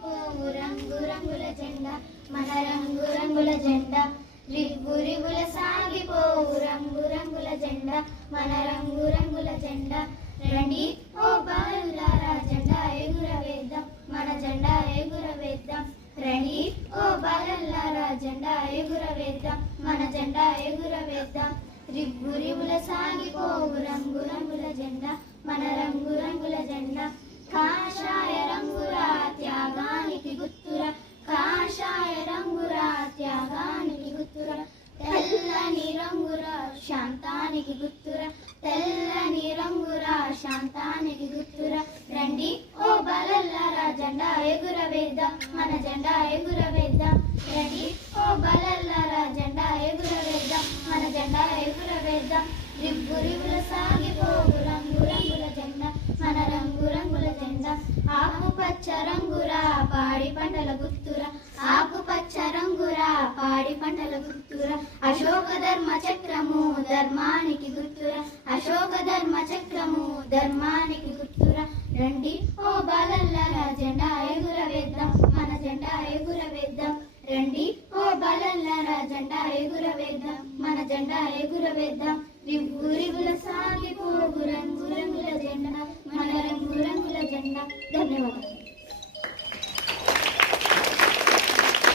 సాగిపోవు రంగు రంగుల జెండా మన రంగు రంగుల జెండా రివ్వు రివ్వుల సాగిపోవు రంగు రంగుల జెండా మన రంగు రంగుల జెండా రండి ఓ బాలులారా జెండా ఎగురవేద్దాం మన జెండా ఎగురవేద్దాం రండి ఓ బాలులారా జెండా ఎగురవేద్దాం మన జెండా ఎగురవేద్దాం రివ్వు రివ్వుల సాగిపోవు రంగు రంగుల జెండా మన రంగు రంగుల జెండా కాషాయ రంగురా త్యాగానికి గుర్తురా కాషాయ రంగురా త్యాగానికి గుర్తురా తెల్లని రంగురా శాంతానికి గుర్తురా తెల్లని రంగురా శాంతానికి గుర్తురా రండి ఓ బాలల్లారా జెండా ఎగురవేద్దాం మన జెండా ఎగురవేద్దాం రండి ఓ బాలల్లారా జెండా ఎగురవేద్దాం మన జెండా ఎగురవేద్దాం రివ్వు రివ్వుల సాగిపోవు రంగు రంగుల జెండా మన రంగు రంగుల జెండా ఆకుపచ్చ రంగురా పాడి పంటల గుర్తురా ఆకుపచ్చ రంగురా పాడి పంటల గుర్తురా అశోక ధర్మ చక్రము ధర్మానికి గుర్తురా అశోక ధర్మ చక్రము ధర్మానికి గుర్తురా రండి ఓ బాలల్లారా జెండా ఎగురవేద్దాం మన జెండా ఎగురవేద్దాం రండి ఓ బాలల్లారా జెండా ఎగురవేద్దాం మన జెండా ఎగురవేద్దాం